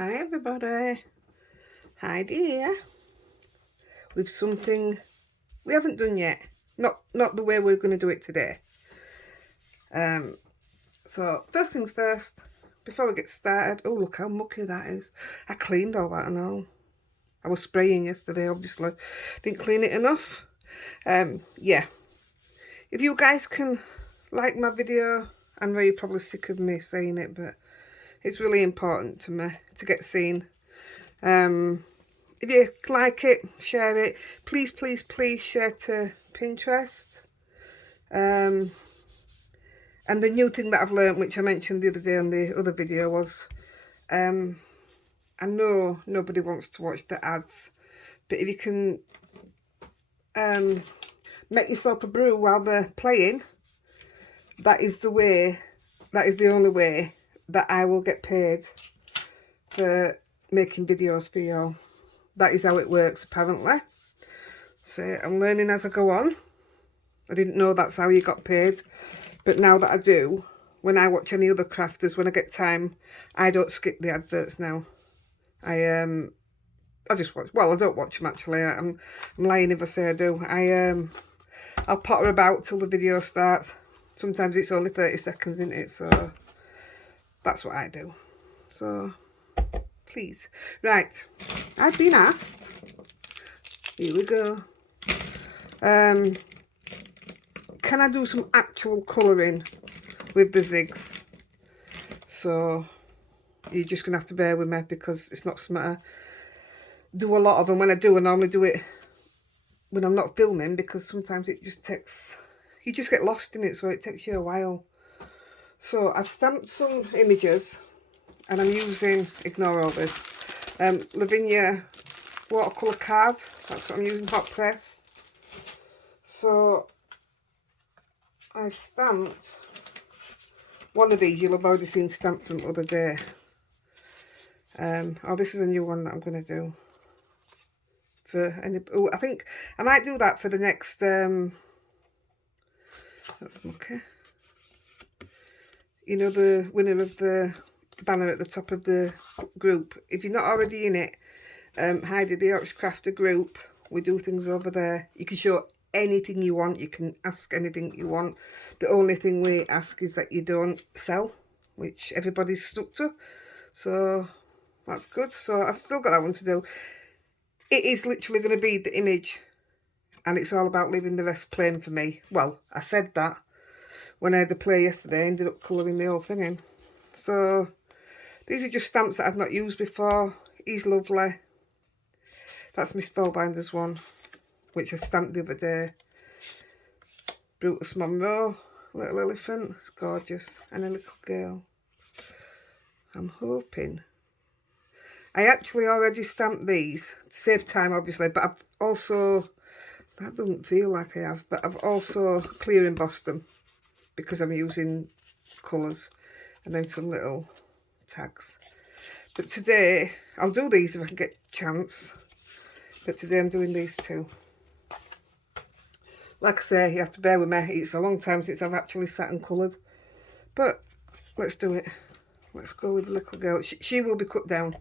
Hi everybody, Heidi here with something we haven't done yet. Not the way we're going to do it today. So first things first, before we get started, oh look how mucky that is. I cleaned all that and all. I was spraying yesterday, obviously. Didn't clean it enough. Yeah. If you guys can like my video, I know you're probably sick of me saying it, but it's really important to me to get seen. If you like it, share it. Please, please, please share to Pinterest. And the new thing that I've learned, which I mentioned the other day on the other video, was I know nobody wants to watch the ads, but if you can make yourself a brew while they're playing, that is the way, that is the only way that I will get paid for making videos for you. That is how it works, apparently. So I'm learning as I go on. I didn't know that's how you got paid, but now that I do, when I watch any other crafters, when I get time, I don't skip the adverts now. I just watch. Well, I don't watch them actually. I'm lying if I say I do. I'll potter about till the video starts. Sometimes it's only 30 seconds, isn't it? So that's what I do. So please, right. I've been asked. Here we go. Can I do some actual colouring with the zigs? So you're just gonna have to bear with me because it's not something I do a lot of, and when I do, I normally do it when I'm not filming because sometimes it just takes, you just get lost in it, so it takes you a while. So I've stamped some images and I'm using, ignore all this, Lavinia watercolour card. That's what I'm using, hot press. So I've stamped one of these. You'll have already seen stamped from the other day. Oh, this is a new one that I'm going to do for any. Oh, I think I might do that for the next. That's mucky. You know, the winner of the banner at the top of the group. If you're not already in it, Heidi-The Crafter group. We do things over there. You can show anything you want. You can ask anything you want. The only thing we ask is that you don't sell, which everybody's stuck to. So that's good. So I've still got that one to do. It is literally going to be the image, and it's all about leaving the rest plain for me. Well, I said that when I had the play yesterday. I ended up colouring the whole thing in. So these are just stamps that I've not used before. He's lovely. That's my Spellbinders one, which I stamped the other day. Brutus Monroe, little elephant. It's gorgeous. And a little girl. I'm hoping. I actually already stamped these to save time, obviously, but I've also, that doesn't feel like I have, but I've also clear embossed them because I'm using colours, and then some little tags. But today, I'll do these if I can get a chance, but today I'm doing these two. Like I say, you have to bear with me, it's a long time since I've actually sat and coloured, but let's do it. Let's go with the little girl. She will be cut down.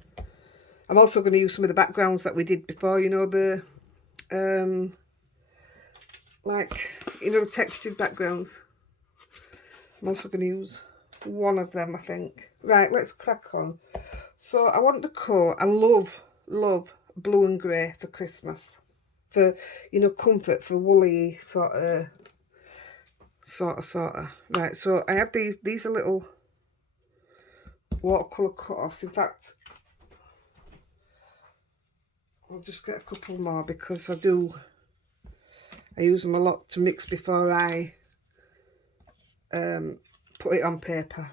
I'm also going to use some of the backgrounds that we did before, you know, the, like, you know, the textured backgrounds. I'm also going to use one of them, I think. Right, let's crack on. So I want to cut, I love blue and grey for Christmas. For, you know, comfort, for woolly sort of. Right, so I have these are little watercolour cut-offs. In fact, I'll just get a couple more because I use them a lot to mix before I put it on paper.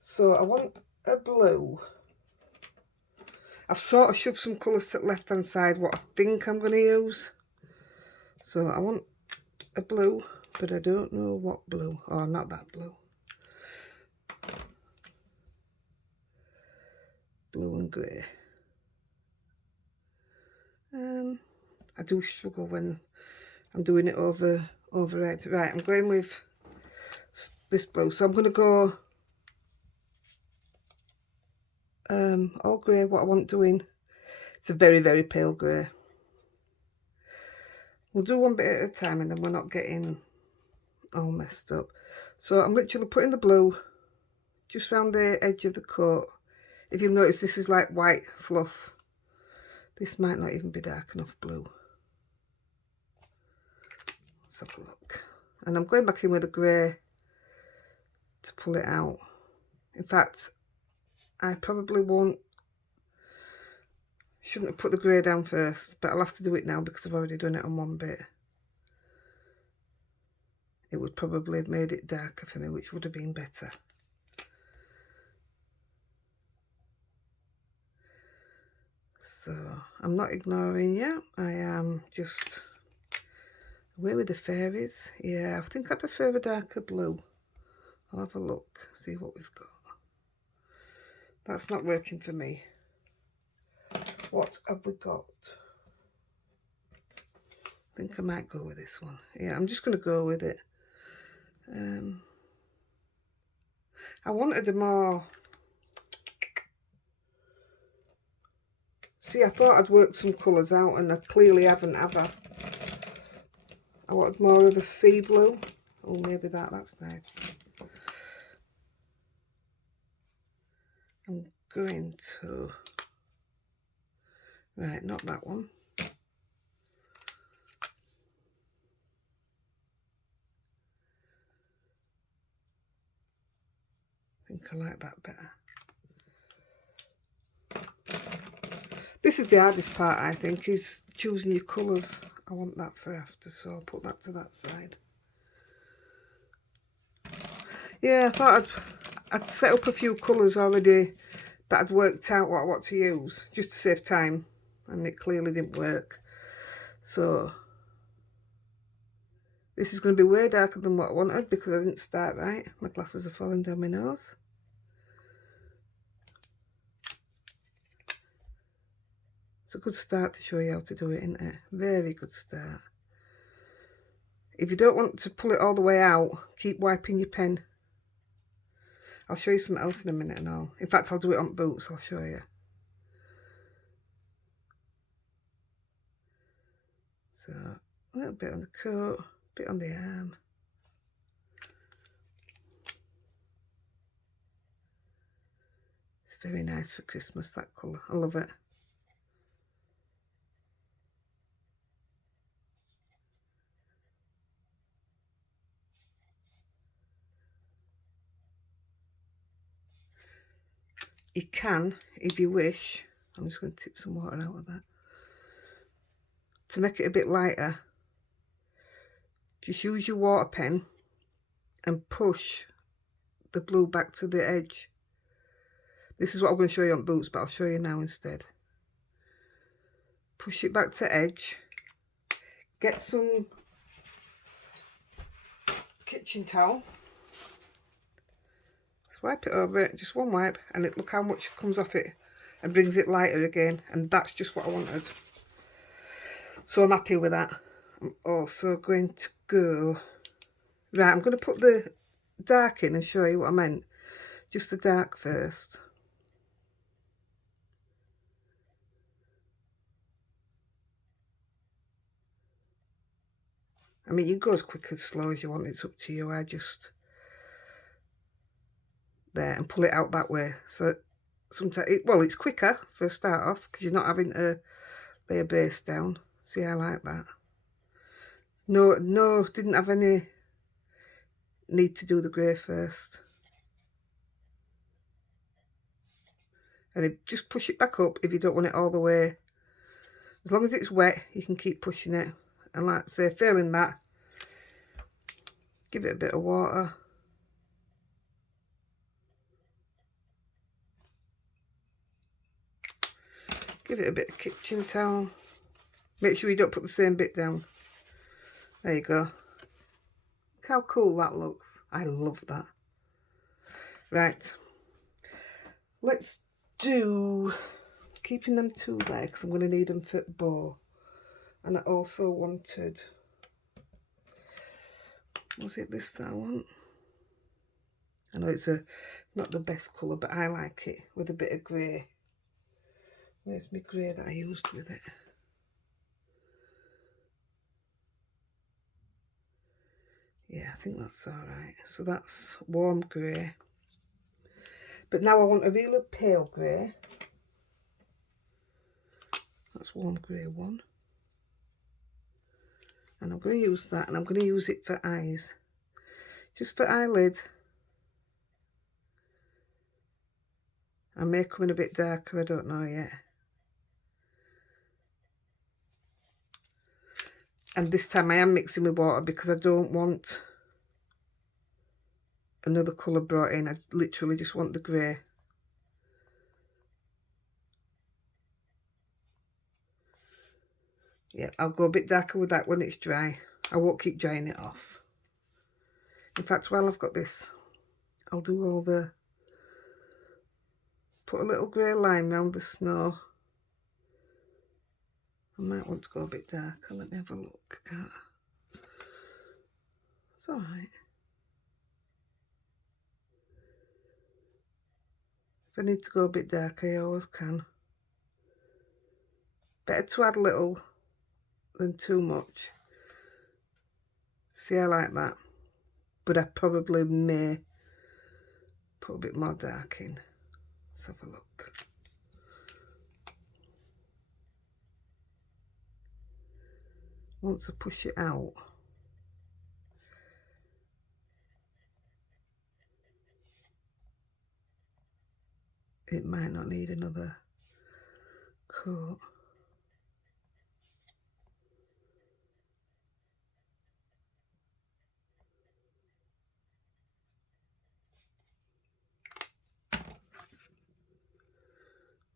So I want a blue. I've sort of shoved some colours to the left hand side, what I think I'm going to use. So I want a blue, but I don't know what blue. Oh, not that blue. Blue and grey. I do struggle when I'm doing it over red. Right, I'm going with this blue. So I'm going to go all grey, what I want doing. It's a very, very pale grey. We'll do one bit at a time and then we're not getting all messed up. So I'm literally putting the blue just round the edge of the coat. If you'll notice, this is like white fluff. This might not even be dark enough blue. Let's have a look. And I'm going back in with a grey to pull it out. In fact, I probably shouldn't have put the grey down first, but I'll have to do it now because I've already done it on one bit. It would probably have made it darker for me, which would have been better. So I'm not ignoring you. I am just away with the fairies. Yeah, I think I prefer a darker blue. I'll have a look, see what we've got. That's not working for me. What have we got? I think I might go with this one. Yeah, I'm just going to go with it. I wanted a more... See, I thought I'd worked some colours out and I clearly haven't, have I? I wanted more of a sea blue. Oh, maybe that's nice. I'm going to... Right, not that one. I think I like that better. This is the hardest part, I think, is choosing your colours. I want that for after, so I'll put that to that side. Yeah, I thought I'd set up a few colours already that I'd worked out what I want to use, just to save time, and it clearly didn't work. So this is going to be way darker than what I wanted because I didn't start right. My glasses are falling down my nose. It's a good start to show you how to do it, isn't it? Very good start. If you don't want to pull it all the way out, keep wiping your pen. I'll show you something else in a minute and all. In fact, I'll do it on boots, I'll show you. So, a little bit on the coat, a bit on the arm. It's very nice for Christmas, that colour. I love it. You can, if you wish, I'm just going to tip some water out of that, to make it a bit lighter, just use your water pen and push the blue back to the edge. This is what I'm going to show you on boots, but I'll show you now instead. Push it back to edge, get some kitchen towel, wipe it over it, just one wipe, and look how much comes off it and brings it lighter again, and that's just what I wanted. So I'm happy with that. I'm also going to go... Right, I'm going to put the dark in and show you what I meant. Just the dark first. I mean, you can go as quick as slow as you want, it's up to you. I just... There, and pull it out that way. So sometimes, well, it's quicker for a start off because you're not having to lay a base down. See, I like that. No, didn't have any need to do the grey first. And just push it back up if you don't want it all the way. As long as it's wet, you can keep pushing it. And like I say, failing that, give it a bit of water. Give it a bit of kitchen towel. Make sure you don't put the same bit down. There you go. Look how cool that looks. I love that. Right. Let's do... Keeping them two there because I'm going to need them for the bow. And I also wanted... Was it this that I want? I know it's a Not the best colour, but I like it with a bit of grey. Where's my grey that I used with it? Yeah, I think that's all right. So that's warm grey. But now I want a really pale grey. That's warm grey 1. And I'm going to use that, and I'm going to use it for eyes. Just for eyelid. I may come in a bit darker, I don't know yet. And this time I am mixing with water because I don't want another colour brought in. I literally just want the grey. Yeah, I'll go a bit darker with that when it's dry. I won't keep drying it off. In fact, while I've got this, I'll do all the... Put a little grey line around the snow. I might want to go a bit darker. Let me have a look. I can't. It's alright. If I need to go a bit darker, I always can. Better to add little than too much. See, I like that. But I probably may put a bit more dark in. Let's have a look. Once I push it out, it might not need another coat.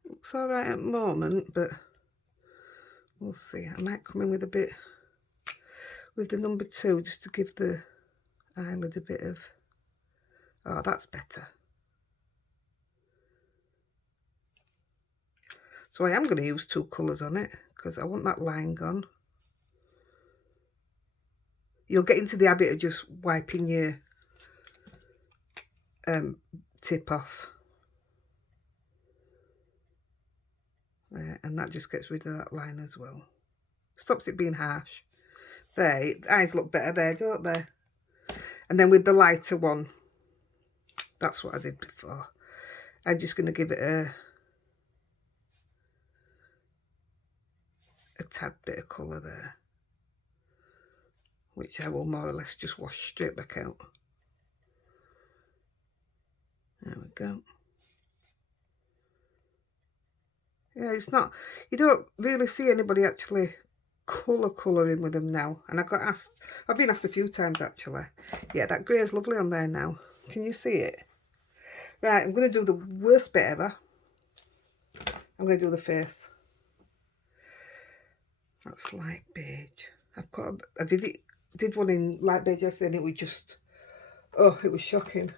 Looks alright at the moment, but we'll see. I might come in with a bit, with the number 2, just to give the eyelid a bit of... Oh, that's better. So I am going to use 2 colours on it, because I want that line gone. You'll get into the habit of just wiping your tip off. There, and that just gets rid of that line as well. Stops it being harsh. There, the eyes look better there, don't they? And then with the lighter one, that's what I did before. I'm just going to give it a tad bit of colour there, which I will more or less just wash straight back out. There we go. Yeah, it's not, you don't really see anybody actually colouring with them now. And I've been asked a few times actually. Yeah, that grey is lovely on there now. Can you see it? Right, I'm going to do the worst bit ever. I'm going to do the face. That's light beige. I did one in light beige yesterday, and it was just, oh, it was shocking.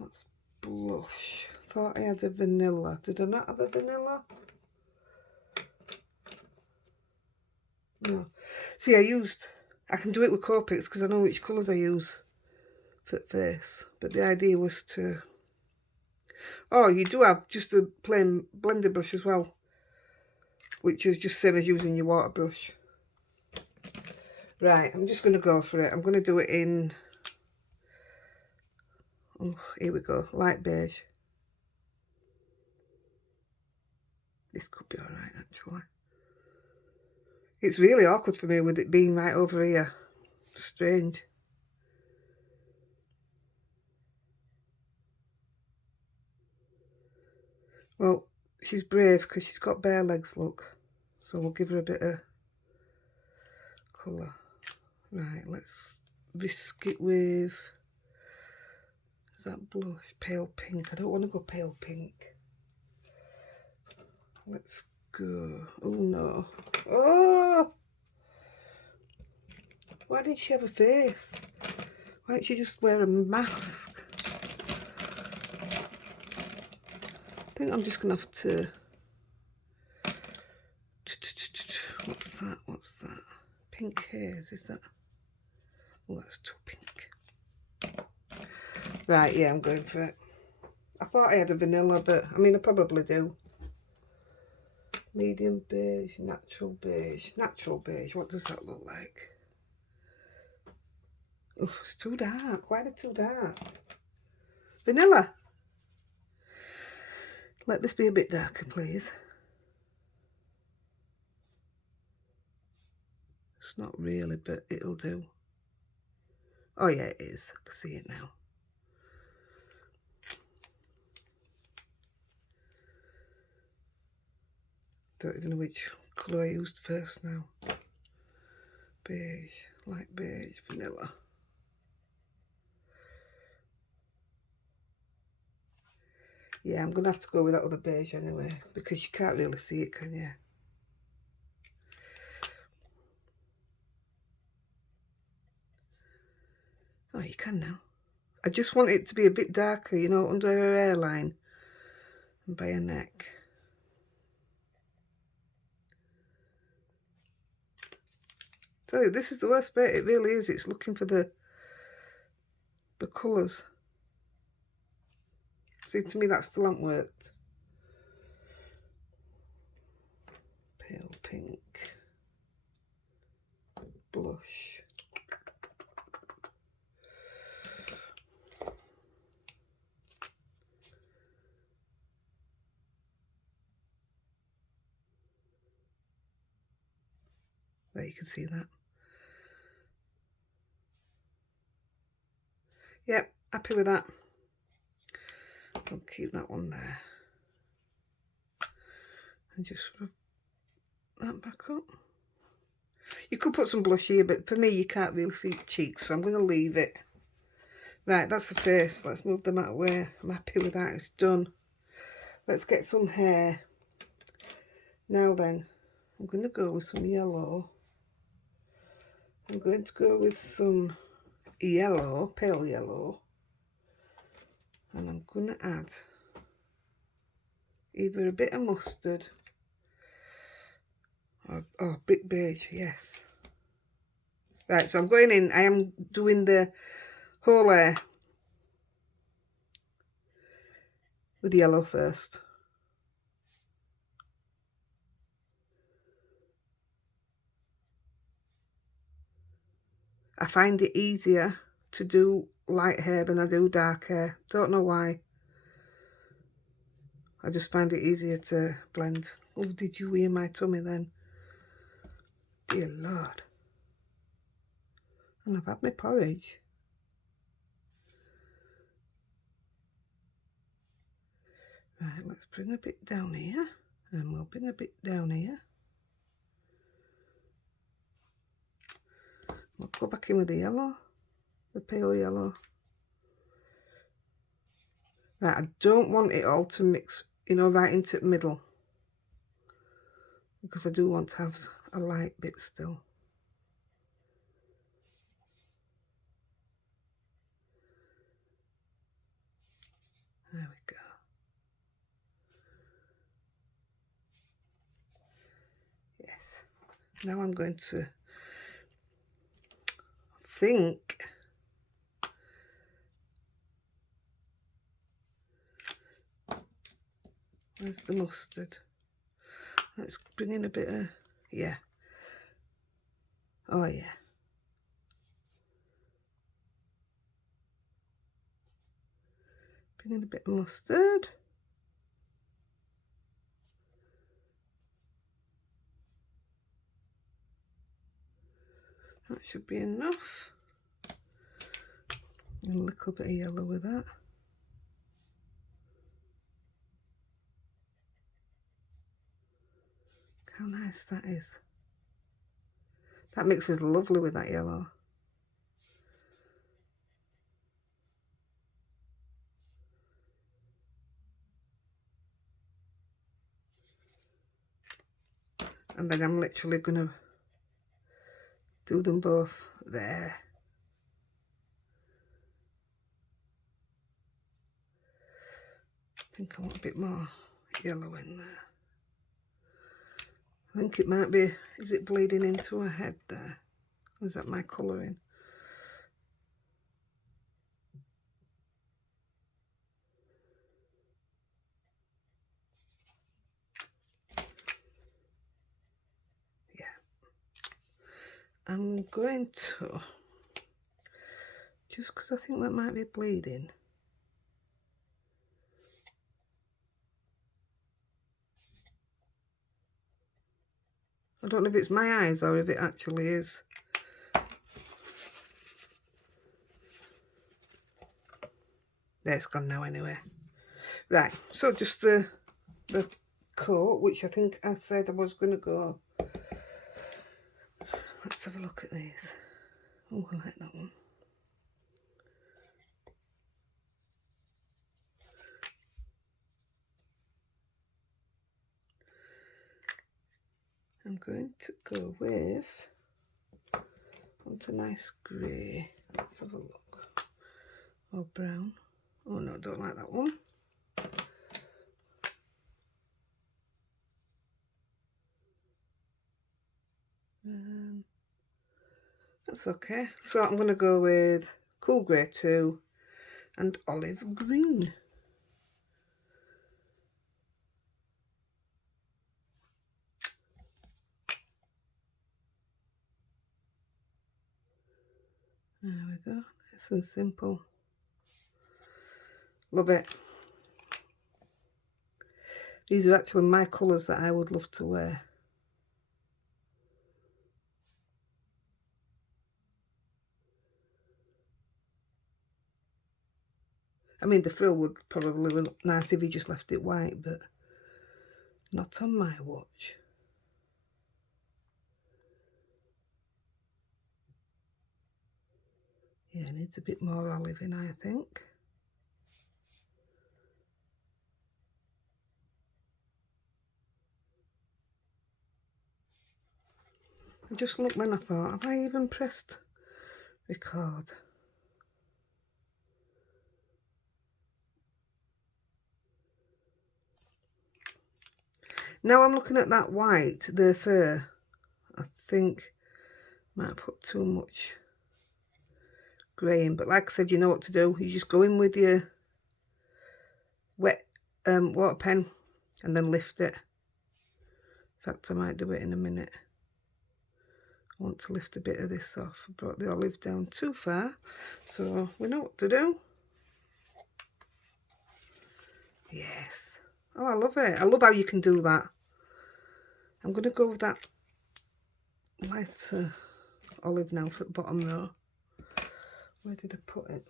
That's blush. Thought I had a vanilla. Did I not have a vanilla? No. See, I can do it with Copics because I know which colours I use for face. But the idea was to... Oh, you do have just a plain blender brush as well, which is just same as using your water brush. Right, I'm just going to go for it. I'm going to do it in... Oh, here we go. Light beige. This could be alright, actually. It's really awkward for me with it being right over here. Strange. Well, she's brave because she's got bare legs, look. So we'll give her a bit of colour. Right, let's risk it with... Is that blush? Pale pink. I don't want to go pale pink. Let's go. Oh, no. Oh! Why didn't she have a face? Why didn't she just wear a mask? I think I'm just going to have to... What's that? What's that? Pink hairs, is that? Oh, that's too pink. Right, yeah, I'm going for it. I thought I had a vanilla, but I mean, I probably do. Medium beige, natural beige. Natural beige, what does that look like? Oof, it's too dark. Why are they too dark? Vanilla. Let this be a bit darker, please. It's not really, but it'll do. Oh yeah, it is. I can see it now. Don't even know which colour I used first now. Beige, light beige, vanilla. Yeah, I'm going to have to go with that other beige anyway, because you can't really see it, can you? Oh, you can now. I just want it to be a bit darker, you know, under her hairline and by her neck. Tell you, this is the worst bit. It really is. It's looking for the colours. See, to me, that still hasn't worked. Pale pink. Blush. There, you can see that. Yep, happy with that. I'll keep that one there. And just rub that back up. You could put some blush here, but for me, you can't really see cheeks, so I'm going to leave it. Right, that's the face. Let's move them out of the way. I'm happy with that. It's done. Let's get some hair. Now then, I'm going to go with some yellow. I'm going to go with some yellow, pale yellow. And I'm going to add either a bit of mustard or brick beige, yes. Right, so I'm going in. I am doing the whole hair with the yellow first. I find it easier to do light hair than I do dark hair. Don't know why. I just find it easier to blend. Oh, did you hear my tummy then? Dear Lord. And I've had my porridge. Right, let's bring a bit down here. And we'll bring a bit down here. We'll go back in with the yellow. The pale yellow. Right, I don't want it all to mix, you know, right into the middle. Because I do want to have a light bit still. There we go. Yes. Now I'm going to think where's the mustard? Let's bring in a bit of, yeah. Oh yeah. Bring in a bit of mustard. That should be enough. And a little bit of yellow with that. How nice that is. That mixes lovely with that yellow. And then I'm literally going to do them both there. I think I want a bit more yellow in there. I think it might be, is it bleeding into her head there? Or is that my colouring? I'm going to, just because I think that might be bleeding, I don't know if it's my eyes or if it actually is. There, it's gone now anyway. Right, so just the coat, which I think I said I was going to go. Let's have a look at these. Oh, I like that one. I'm going to go with, I want a nice grey. Let's have a look. Or brown. Oh no, I don't like that one. That's okay. So I'm going to go with cool grey 2 and olive green. There we go. Nice and simple. Love it. These are actually my colours that I would love to wear. I mean, the frill would probably look nice if you just left it white, but not on my watch. Yeah, it needs a bit more olive in, I think. I just looked when I thought, have I even pressed record? Now I'm looking at that white, the fur, I think might put too much grey in, but like I said, you know what to do. You just go in with your wet water pen and then lift it. In fact, I might do it in a minute. I want to lift a bit of this off. I brought the olive down too far, so we know what to do. Yes. Oh, I love it. I love how you can do that. I'm going to go with that lighter olive now for the bottom row. Where did I put it?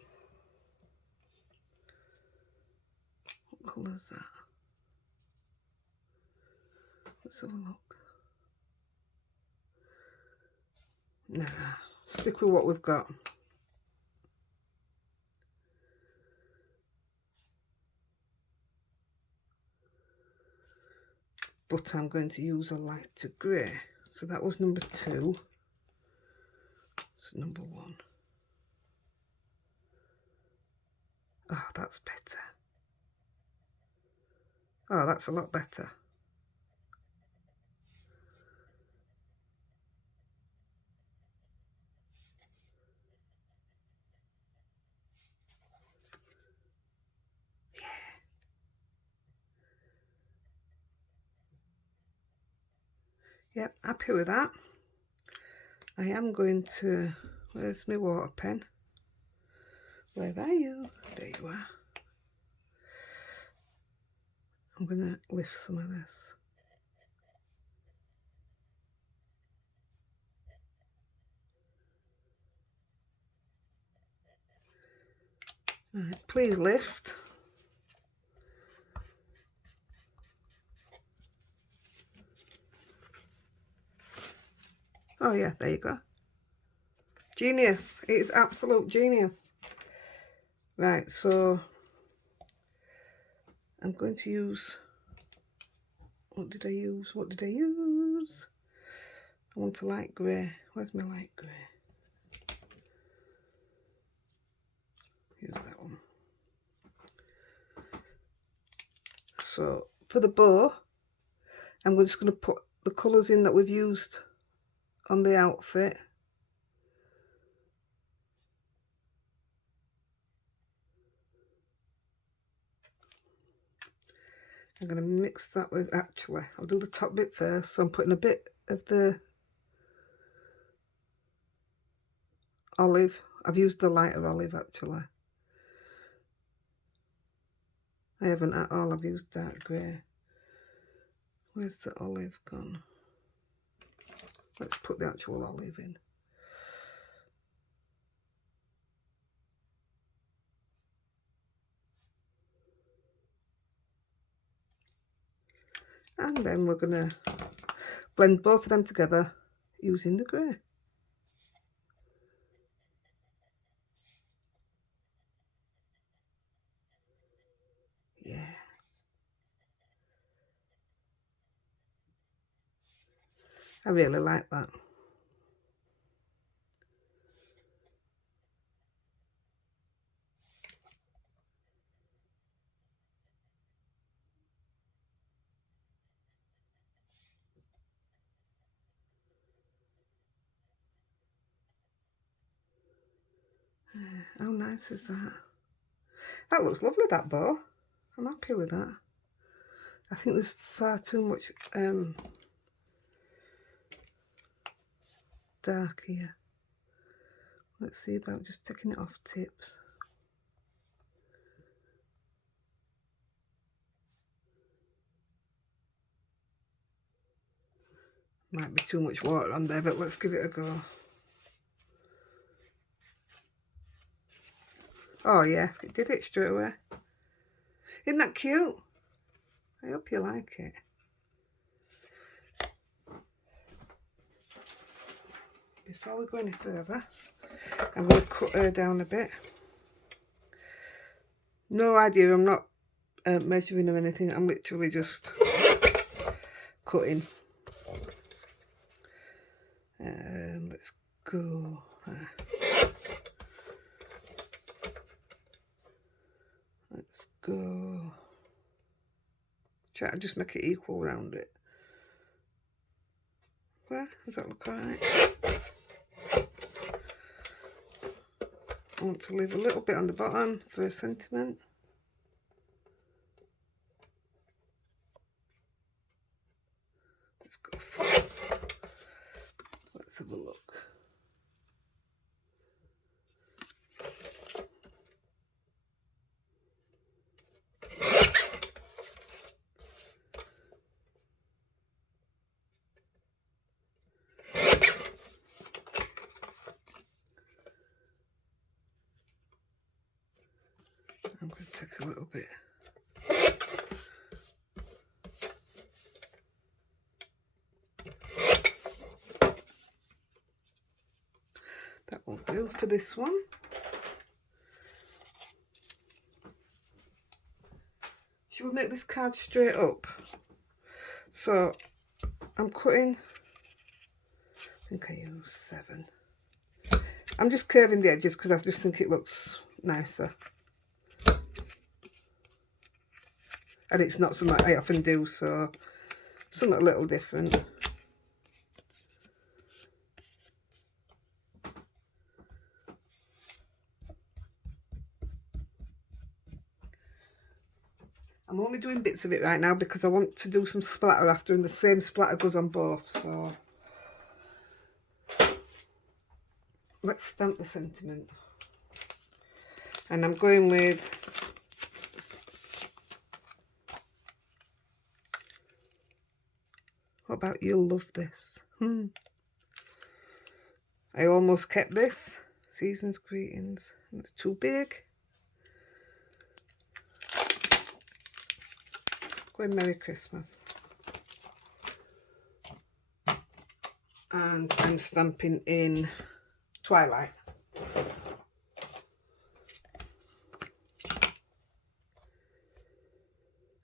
What colour is that? Let's have a look. Nah, stick with what we've got. But I'm going to use a lighter grey. So that was number 2. It's number 1. Oh, that's better. Oh, that's a lot better. Yep, happy with that. I am going to, where's my water pen? Where are you? There you are. I'm going to lift some of this. Right, please lift. Oh yeah, there you go. Genius. It is absolute genius. Right, so I'm going to use, what did I use? What did I use? I want a light grey. Where's my light grey? Use that one. So for the bow, I'm just going to put the colours in that we've used on the outfit. I'm going to mix that with, actually, I'll do the top bit first. So I'm putting a bit of the olive. I've used the lighter olive actually. I haven't at all, I've used dark grey. Where's the olive gone? Let's put the actual olive in. And then we're going to blend both of them together using the grey. Yeah. I really like that. How nice is that? That looks lovely, that bow. I'm happy with that. I think there's far too much dark here. Let's see about just taking it off tips. Might be too much water on there, but let's give it a go. Oh yeah, it did it straight away. Isn't that cute? I hope you like it. Before we go any further, I'm going to cut her down a bit. No idea, I'm not measuring or anything, I'm literally just cutting. Let's go. Let's go. Try to just make it equal around it. There, does that look alright? I want to leave a little bit on the bottom for a sentiment. Let's go for it. Let's have a look. I'm going to take a little bit. That won't do for this one. Should we make this card straight up? So I'm cutting, I think I use 7. I'm just curving the edges because I just think it looks nicer. And it's not something I often do, so something a little different. I'm only doing bits of it right now because I want to do some splatter after, and the same splatter goes on both, so let's stamp the sentiment. And I'm going with what about You'll Love This? I almost kept this. Season's Greetings. It's too big. Going Merry Christmas. And I'm stamping in Twilight.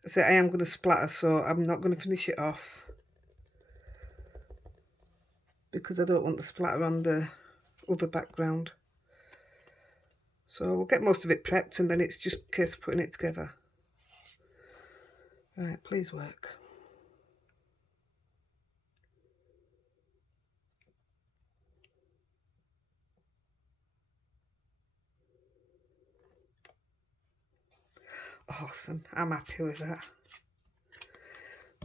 So I am going to splatter, so I'm not going to finish it off because I don't want the splatter on the other background. So we'll get most of it prepped and then it's just a case of putting it together. Right, please work. Awesome, I'm happy with that.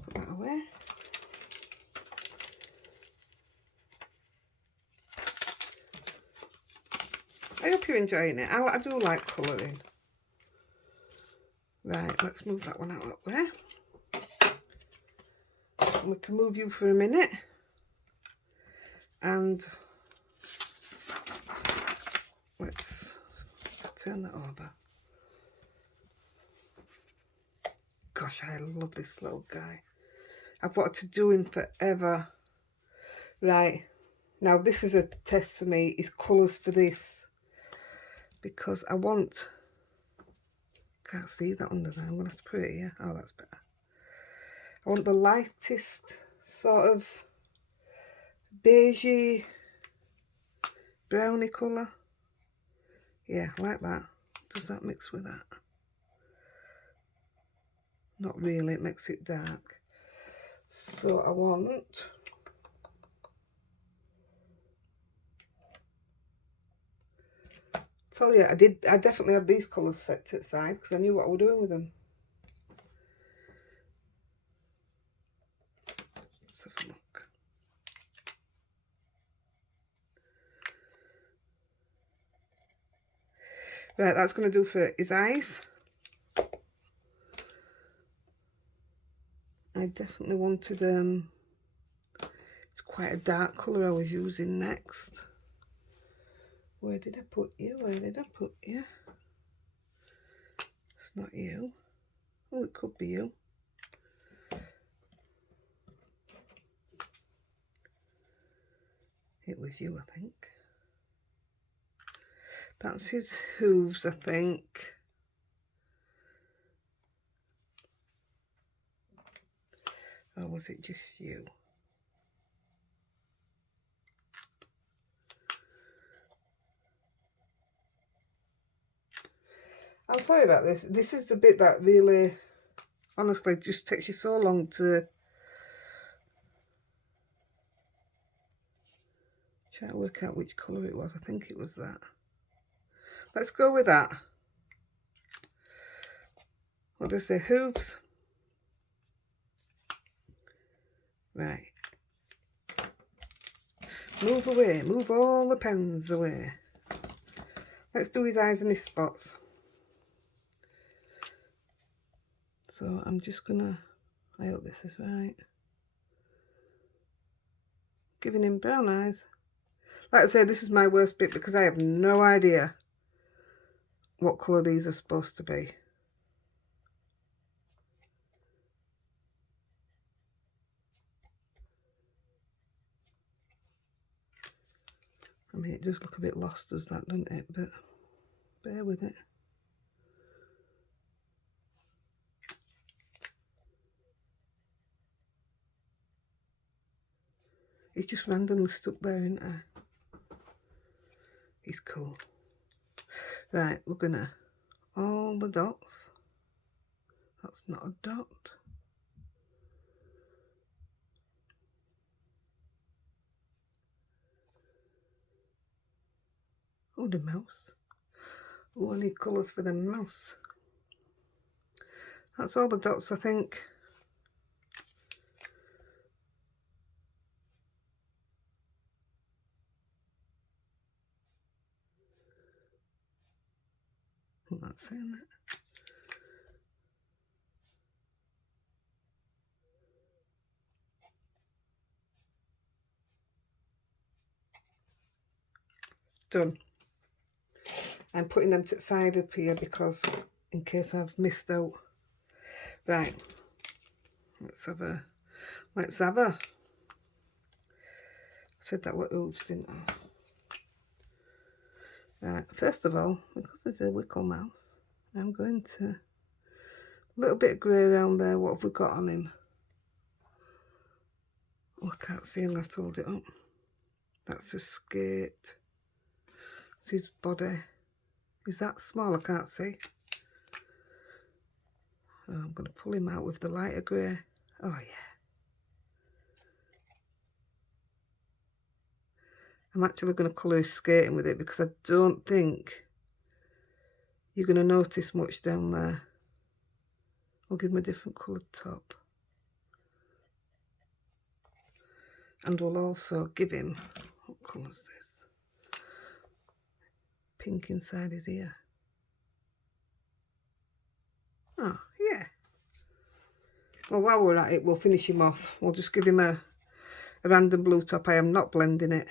Put that away. I hope you're enjoying it. I do like colouring. Right, let's move that one out that way. And we can move you for a minute. And let's turn that over. Gosh, I love this little guy. I've wanted to do him forever. Right, now this is a test for me, is colours for this. Because I want, can't see that under there, I'm going to have to put it here. Oh, that's better. I want the lightest sort of beigey, browny colour. Yeah, like that. Does that mix with that? Not really, it makes it dark. So I want, tell you, I definitely had these colours set to the side because I knew what I was doing with them. Let's have a look. Right, that's going to do for his eyes. I definitely wanted, it's quite a dark colour I was using next. Where did I put you? Where did I put you? It's not you. Oh, it could be you. It was you, I think. That's his hooves, I think. Or was it just you? I'm sorry about this. This is the bit that really, honestly, just takes you so long to try to work out which colour it was. I think it was that. Let's go with that. What does it say? Hooves. Right. Move away. Move all the pens away. Let's do his eyes and his spots. So I'm just gonna, I hope this is right. Giving him brown eyes. Like I say, this is my worst bit because I have no idea what colour these are supposed to be. I mean, it does look a bit lost as that, doesn't it? But bear with it. He's just randomly stuck there, isn't he? He's cool. Right, we're gonna, all the dots. That's not a dot. Oh, the mouse. Oh, I need colours for the mouse. That's all the dots, I think. I'm not saying that. Done. I'm putting them to the side up here because in case I've missed out. Right. Let's have a. I said that were hooves, didn't I? Right, first of all, because there's a wickle mouse, I'm going to, a little bit of grey around there. What have we got on him? Oh, I can't see him, I've to hold it up. That's his skate. That's his body. Is that small? I can't see. Oh, I'm going to pull him out with the lighter grey. Oh, yeah. I'm actually going to colour his skating with it because I don't think you're going to notice much down there. I'll give him a different coloured top. And we'll also give him, what colour is this? pink inside his ear. Oh, yeah. Well, while we're at it, we'll finish him off. We'll just give him a random blue top. I am not blending it.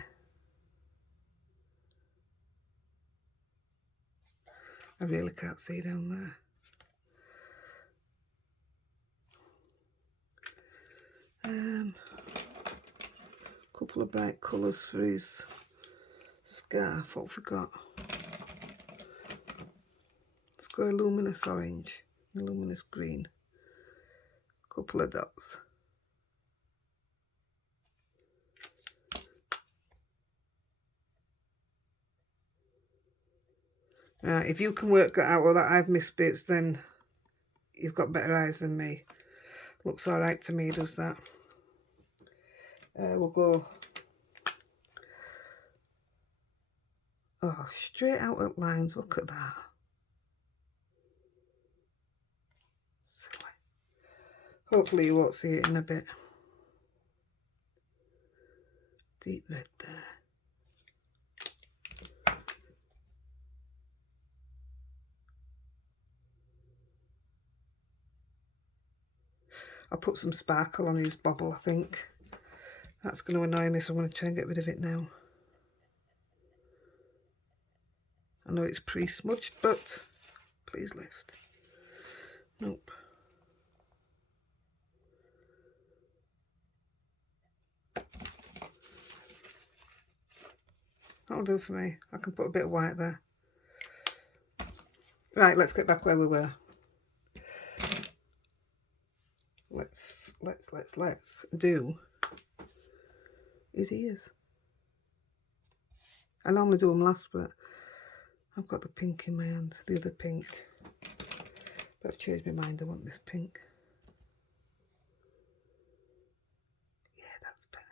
I really can't see down there. Couple of bright colours for his scarf. What have we got? Let's go luminous orange, luminous green. Couple of dots. If you can work that out or that I've missed bits, then you've got better eyes than me. Looks all right to me, does that? We'll go straight out at lines. Look at that. Silly. Hopefully you won't see it in a bit. Deep red there. I'll put some sparkle on his bobble, I think. That's going to annoy me, so I'm going to try and get rid of it now. I know it's pre-smudged, but please lift. Nope. That'll do for me. I can put a bit of white there. Right, let's get back where we were. Let's do his ears. I normally do them last, but I've got the pink in my hand, the other pink. But I've changed my mind, I want this pink. Yeah, that's better.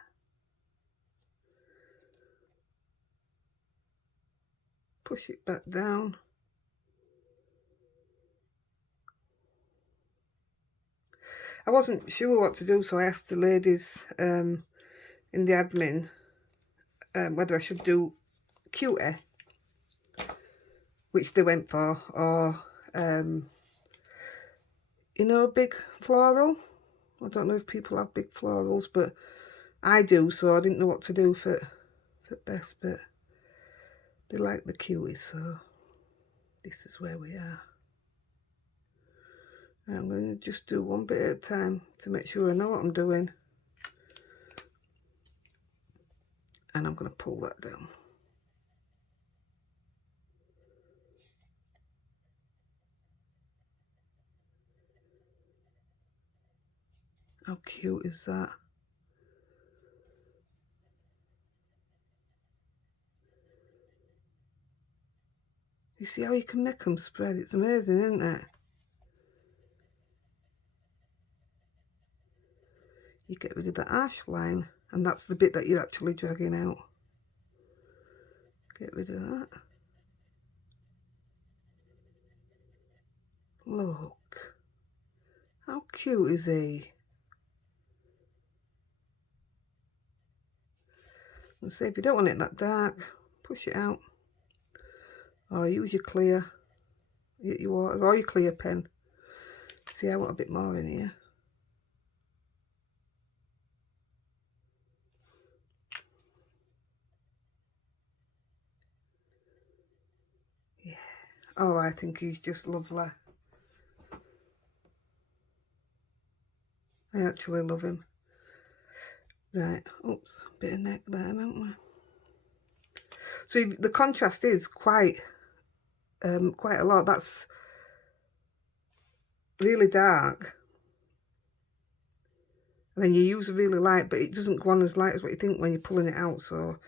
Push it back down. I wasn't sure what to do, so I asked the ladies in the admin whether I should do cutie, which they went for, or you know, big floral. I don't know if people have big florals, but I do, so I didn't know what to do for best, but they like the cutie, so this is where we are. I'm going to just do one bit at a time to make sure I know what I'm doing. And I'm going to pull that down. How cute is that? You see how you can make them spread? It's amazing, isn't it? You get rid of the ash line, and that's the bit that you're actually dragging out. Get rid of that. Look. How cute is he? And say if you don't want it that dark, push it out. Or use your clear, your water, or your clear pen. See, I want a bit more in here. Yeah. Oh, I think he's just lovely. I actually love him. Right, oops, bit of neck there, haven't we? So the contrast is quite a lot. That's really dark. And then you use a really light, but it doesn't go on as light as what you think when you're pulling it out. So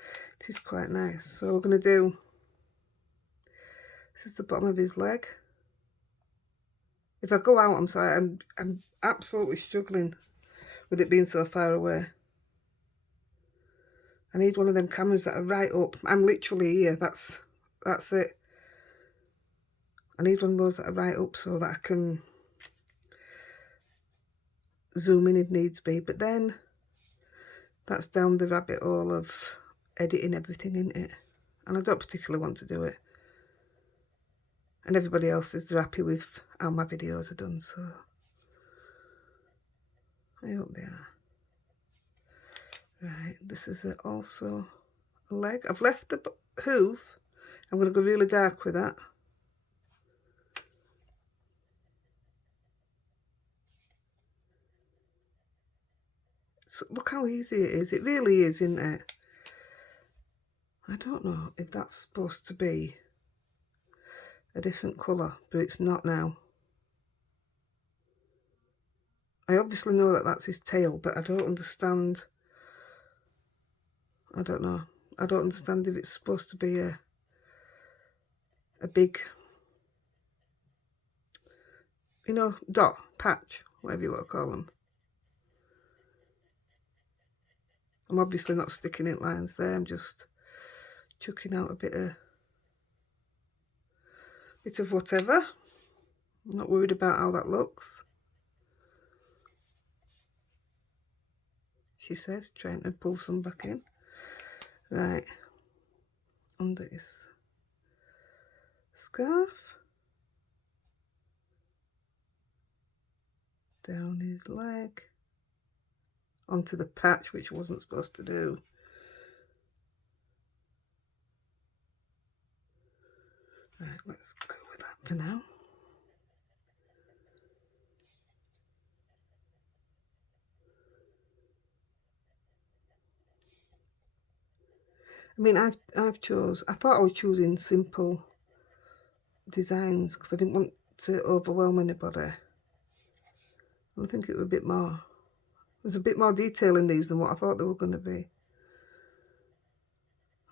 it is quite nice. So we're going to do, this is the bottom of his leg. If I go out, I'm sorry, I'm absolutely struggling with it being so far away. I need one of them cameras that are right up. I'm literally here, that's it. I need one of those that are right up so that I can zoom in if needs be. But then that's down the rabbit hole of editing everything, isn't it? And I don't particularly want to do it. And everybody else says they're happy with how my videos are done, so I hope they are. Right, this is also a leg. I've left the hoof. I'm going to go really dark with that. So look how easy it is. It really is, isn't it? I don't know if that's supposed to be a different colour, but it's not now. I obviously know that that's his tail, but I don't understand. I don't know. I don't understand if it's supposed to be a big, you know, dot, patch, whatever you want to call them. I'm obviously not sticking in lines there. I'm just chucking out a bit of whatever. I'm not worried about how that looks. She says, trying to pull some back in. Right, under his scarf. Down his leg. Onto the patch, which I wasn't supposed to do. Right, let's go with that for now. I mean, I thought I was choosing simple designs because I didn't want to overwhelm anybody. I think it was a bit more, there's a bit more detail in these than what I thought they were going to be.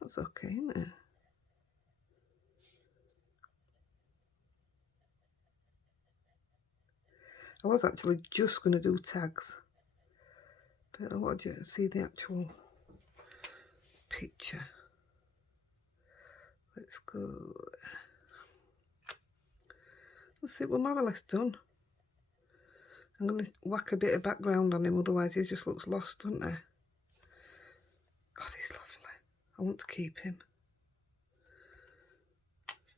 That's okay, isn't it? I was actually just going to do tags, but I wanted you to see the actual picture. Let's go. That's it, we're more or less done. I'm going to whack a bit of background on him, otherwise he just looks lost, doesn't he? God, he's lovely. I want to keep him.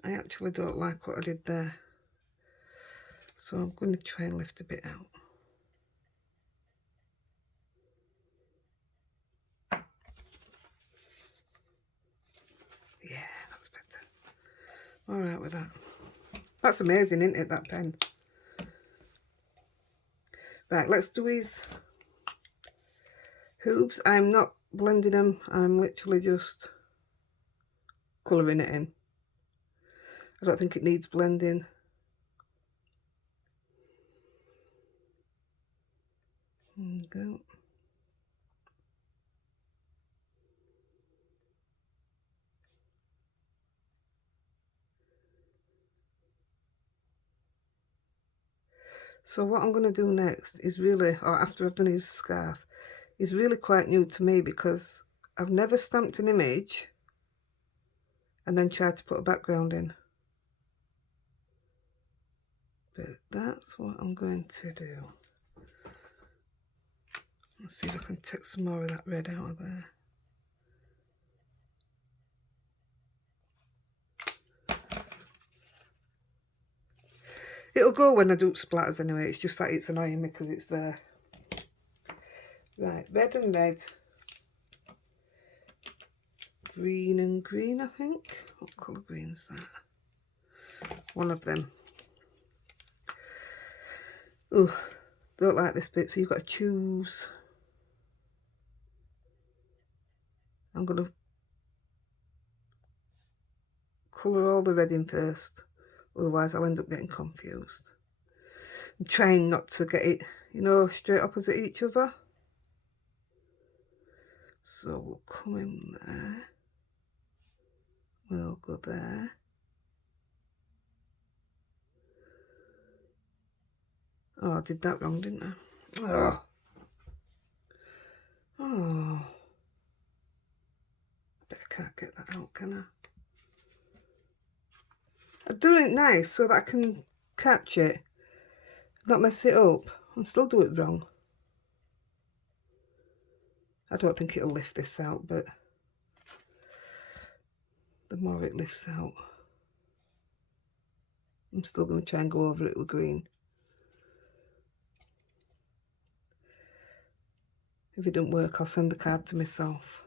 I actually don't like what I did there, so I'm going to try and lift a bit out. Yeah, that's better. All right with that. That's amazing, isn't it, that pen? Right, let's do his hooves. I'm not blending them. I'm literally just colouring it in. I don't think it needs blending. There you go. So what I'm going to do next is really, or after I've done his scarf, is really quite new to me because I've never stamped an image and then tried to put a background in. But that's what I'm going to do. Let's see if I can take some more of that red out of there. It'll go when I do splatters anyway, it's just that it's annoying me because it's there. Right, red and red. Green and green, I think. What colour green is that? One of them. Oh, don't like this bit, so you've got to choose. I'm going to colour all the red in first, otherwise I'll end up getting confused. I'm trying not to get it, you know, straight opposite each other. So we'll come in there. We'll go there. Oh, I did that wrong, didn't I? Oh. Oh. I bet I can't get that out, can I? I'm doing it nice so that I can catch it, not mess it up, and still do it wrong. I don't think it'll lift this out, but the more it lifts out. I'm still going to try and go over it with green. If it don't work, I'll send the card to myself.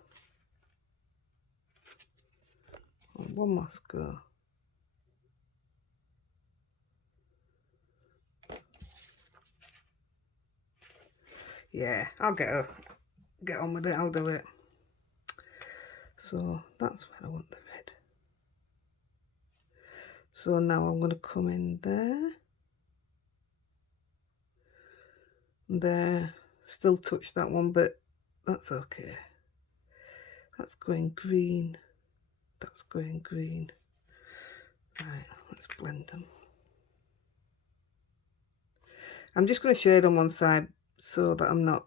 One last go. Yeah, I'll get on with it. I'll do it. So that's where I want the red. So now I'm going to come in there. And there. Still touch that one, but that's okay. That's going green. That's going green. Right, let's blend them. I'm just going to shade on one side so that I'm not,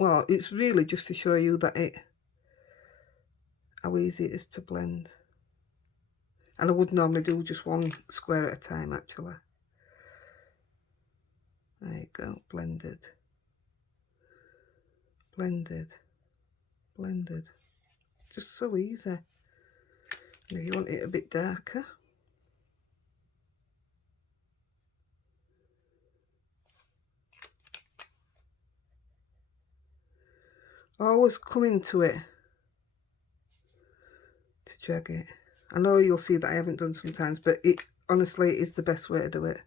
well, it's really just to show you that how easy it is to blend. And I would normally do just one square at a time, actually. There you go, blended, blended, blended. Just so easy. And if you want it a bit darker, always come into it to drag it. I know you'll see that I haven't done sometimes, but it honestly is the best way to do it.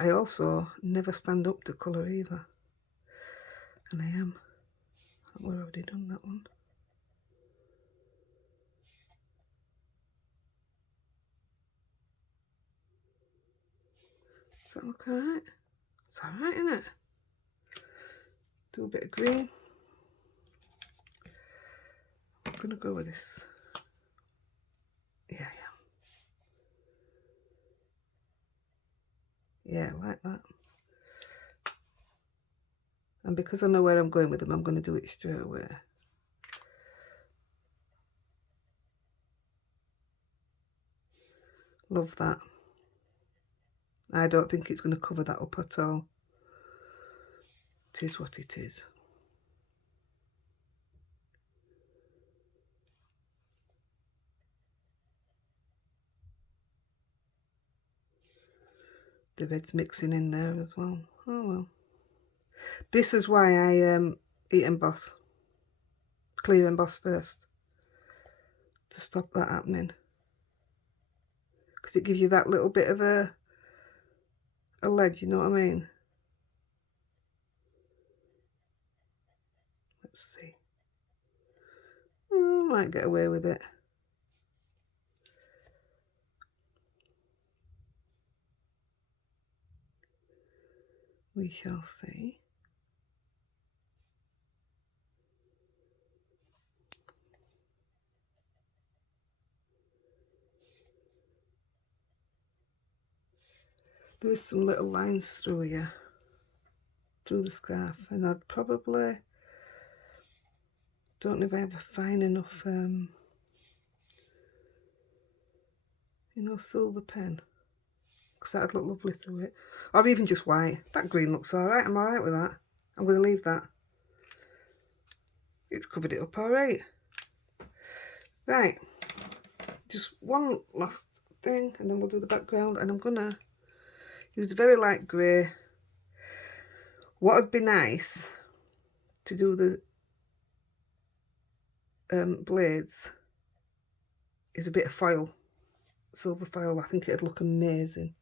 I also never stand up to colour either. And I am. We've already done that one. Does that look alright? It's alright, isn't it? Do a bit of green. I'm going to go with this. Yeah. Yeah, like that. And because I know where I'm going with them, I'm going to do it straight away. Love that. I don't think it's going to cover that up at all. It is what it is. The red's mixing in there as well. Oh well. This is why I eat emboss. Clear emboss first. To stop that happening. Because it gives you that little bit of a ledge, you know what I mean? Let's see. Oh, might get away with it. We shall see. There is some little lines through here, through the scarf, and I'd probably, don't know if I have a fine enough, you know, silver pen, because that'd look lovely through it. Or even just white. That green looks alright, I'm alright with that. I'm going to leave that. It's covered it up alright. Right, just one last thing, and then we'll do the background, and I'm going to use a very light grey. What would be nice to do the blades is a bit of foil, silver foil. I think it'd look amazing.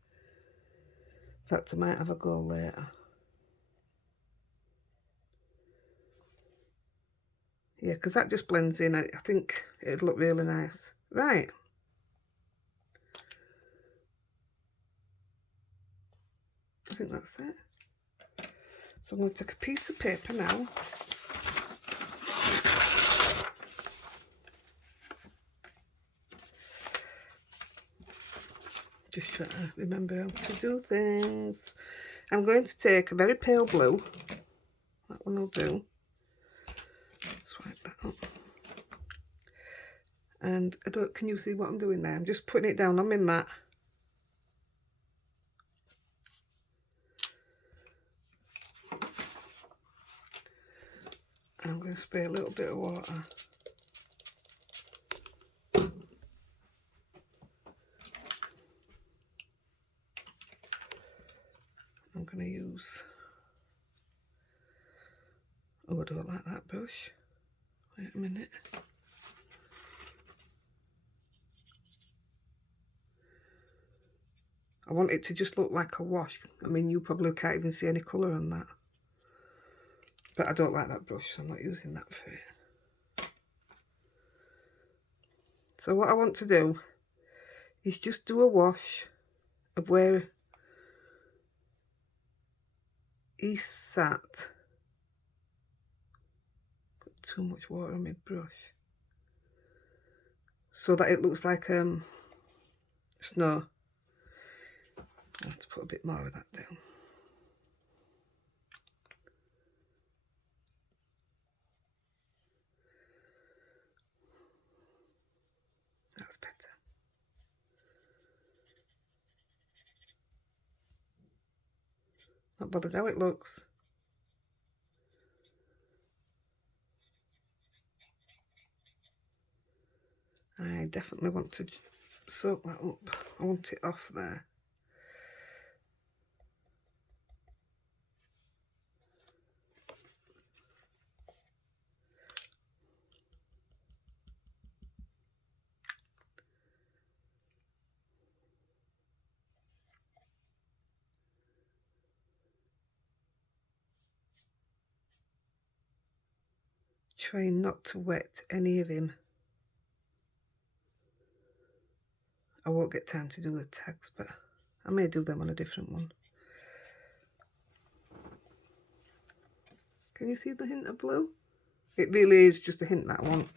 In fact, I might have a go later. Yeah, because that just blends in. I think it'd look really nice. Right. I think that's it. So I'm going to take a piece of paper now. Just try to remember how to do things. I'm going to take a very pale blue. That one will do. Swipe that up. And I don't, can you see what I'm doing there? I'm just putting it down on my mat. going to spray a little bit of water. I'm going to use, oh, I don't like that brush. Wait a minute. I want it to just look like a wash. I mean, you probably can't even see any colour on that. But I don't like that brush, so I'm not using that for it. So what I want to do is just do a wash of where he sat. Got too much water on my brush. So that it looks like snow. I have to put a bit more of that down. That's better. Not bothered how it looks. I definitely want to soak that up. I want it off there. Trying not to wet any of him. I won't get time to do the tags, but I may do them on a different one. Can you see the hint of blue? It really is just a hint that I want.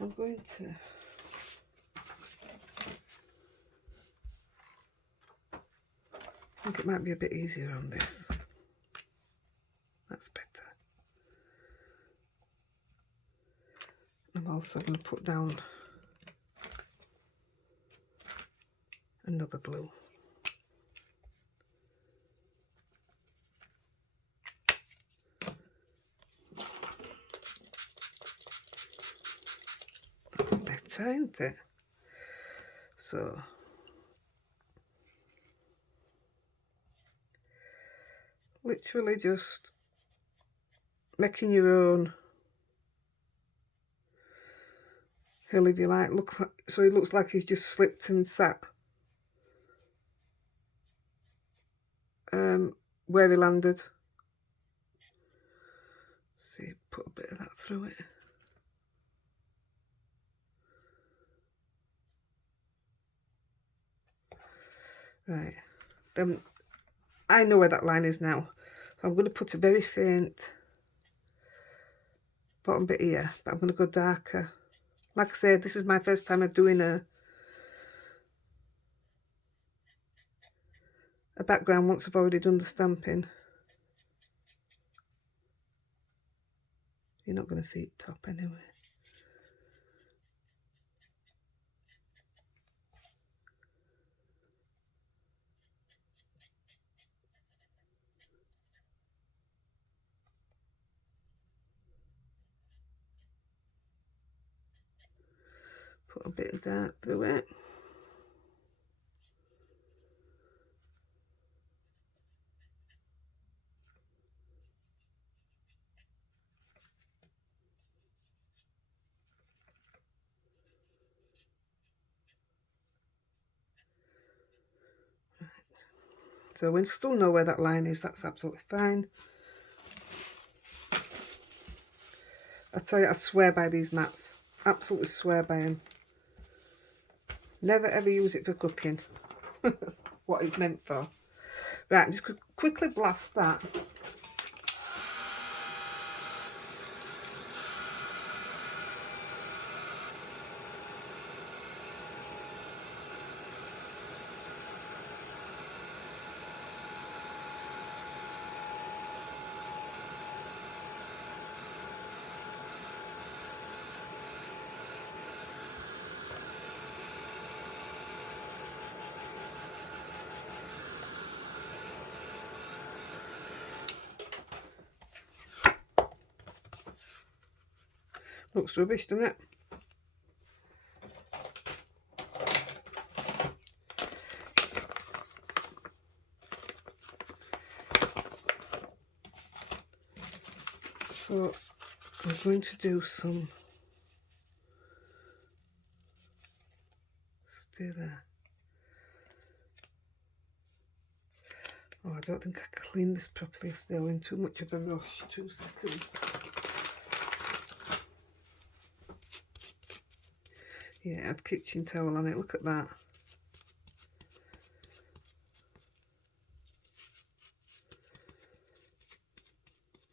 I'm going to... I think it might be a bit easier on this. That's better. I'm also going to put down another blue. That's better, isn't it? So literally just making your own hill, if you like. Look, so it looks like he's just slipped and sat where he landed. See, put a bit of that through it. Right, then I know where that line is now. So I'm going to put a very faint bottom bit here, but I'm going to go darker. Like I said, this is my first time of doing a background once I've already done the stamping. You're not going to see it top anyway. Put a bit of dark through it. So we still know where that line is, that's absolutely fine. I tell you, I swear by these mats. Absolutely swear by them. Never ever use it for cooking. What it's meant for. Right, I'm just going to quickly blast that. Looks rubbish, doesn't it? So I'm going to do some, stay there. Oh, I don't think I cleaned this properly yesterday. I was in too much of a rush. 2 seconds. Yeah, it had kitchen towel on it. Look at that.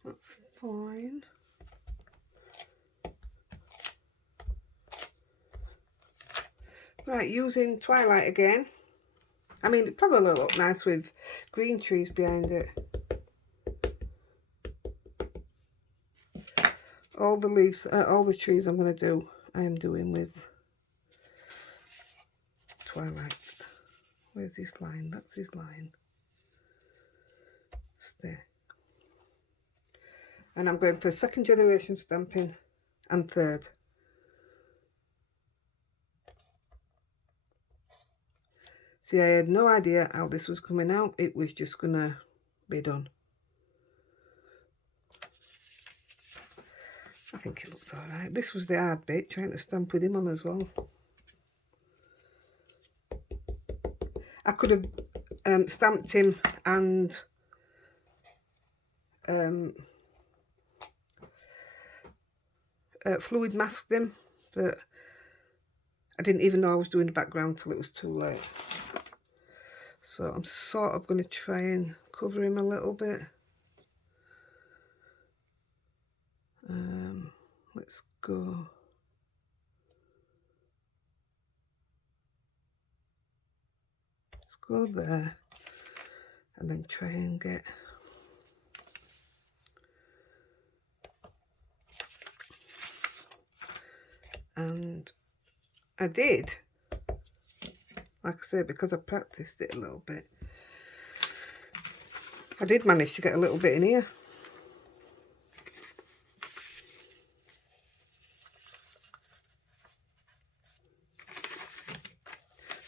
That's fine. Right, using Twilight again. I mean, it probably look nice with green trees behind it. All the leaves, all the trees I am doing with Twilight. Where's his line? That's his line. Stay. And I'm going for 2nd generation stamping and 3rd. See, I had no idea how this was coming out. It was just gonna be done. I think it looks alright. This was the hard bit, trying to stamp with him on as well. I could have stamped him and fluid masked him, but I didn't even know I was doing the background till it was too late. So I'm sort of going to try and cover him a little bit. Let's go. Let's go there and then try and get and I did, like I said, because I practiced it a little bit, I did manage to get a little bit in here.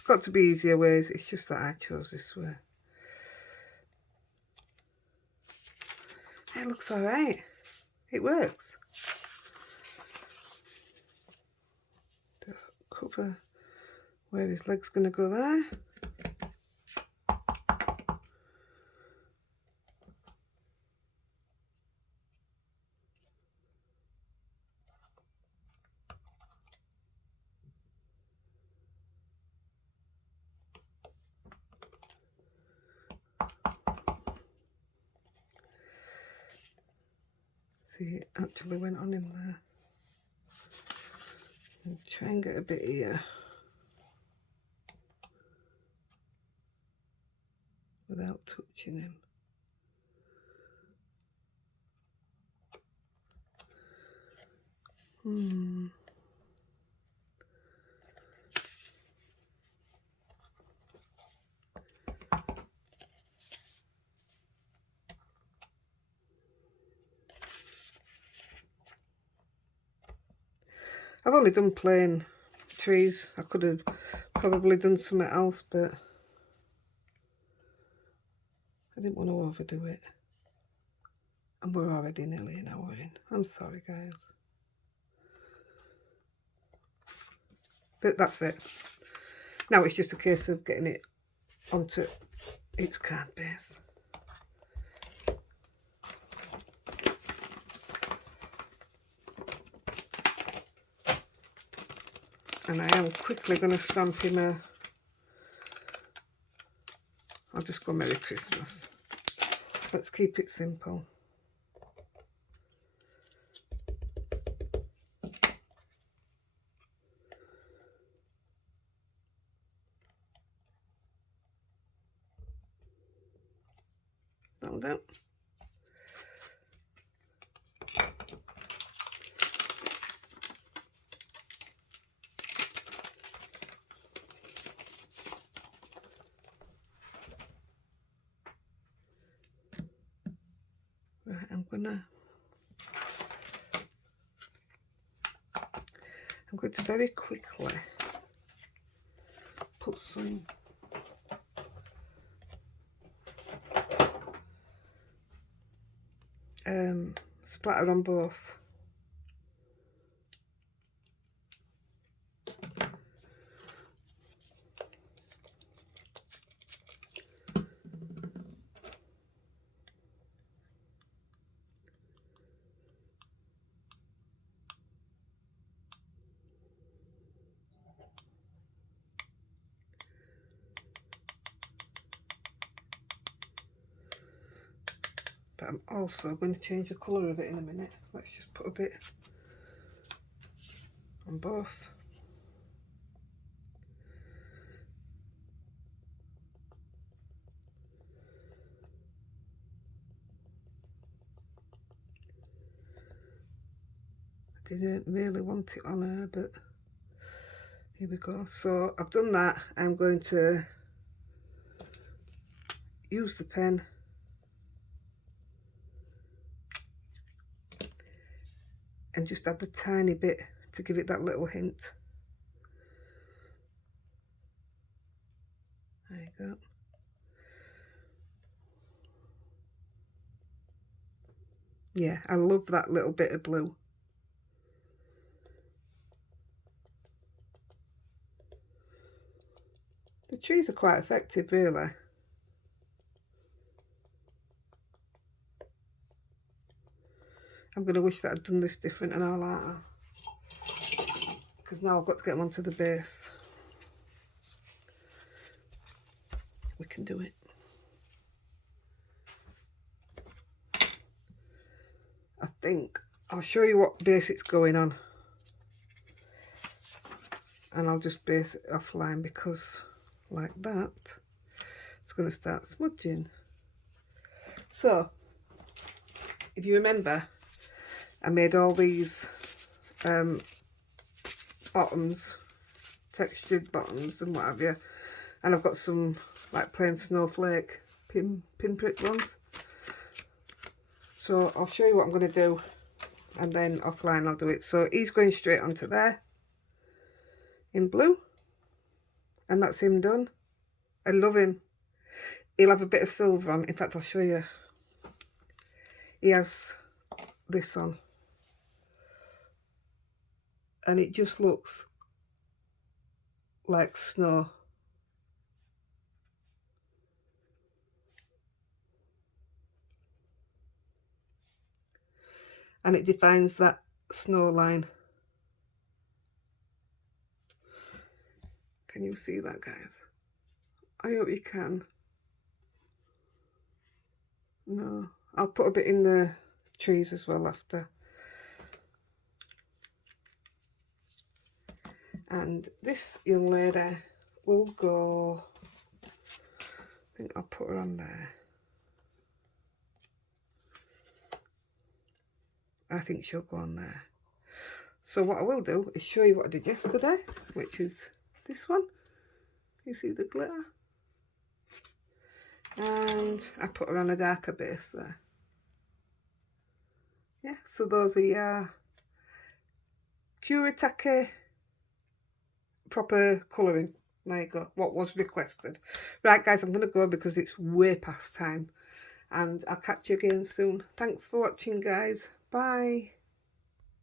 Got to be easier ways, it's just that I chose this way. It looks alright, it works. Just cover where his leg's going to go there. See, it actually went on him there. And try and get a bit here without touching him. I've only done plain trees. I could have probably done something else, but I didn't want to overdo it. And we're already nearly an hour in. I'm sorry, guys. But that's it. Now it's just a case of getting it onto its card base. And I am quickly going to stamp him I'll just go Merry Christmas. Let's keep it simple. That'll do. Right, I'm gonna I'm going to very quickly put some splatter on both. But I'm also going to change the colour of it in a minute. Let's just put a bit on both. I didn't really want it on her, but here we go. So I've done that. I'm going to use the pen and just add the tiny bit to give it that little hint. There you go. Yeah, I love that little bit of blue. The trees are quite effective, really. I'm going to wish that I'd done this different and all that, because now I've got to get them onto the base. We can do it. I think I'll show you what base it's going on, and I'll just base it offline, because like that it's going to start smudging. So if you remember, I made all these bottoms, textured bottoms and what have you, and I've got some like plain snowflake pinprick ones. So I'll show you what I'm going to do, and then offline I'll do it. So he's going straight onto there in blue, and that's him done. I love him. He'll have a bit of silver on. In fact, I'll show you. He has this on, and it just looks like snow. And it defines that snow line. Can you see that, guys? I hope you can. No, I'll put a bit in the trees as well after. And this young lady will go, I think I'll put her on there. I think she'll go on there. So what I will do is show you what I did yesterday, which is this one. You see the glitter? And I put her on a darker base there. Yeah, so those are your kuretake proper colouring. There you go, what was requested. Right guys, I'm going to go because it's way past time, and I'll catch you again soon. Thanks for watching, guys. Bye.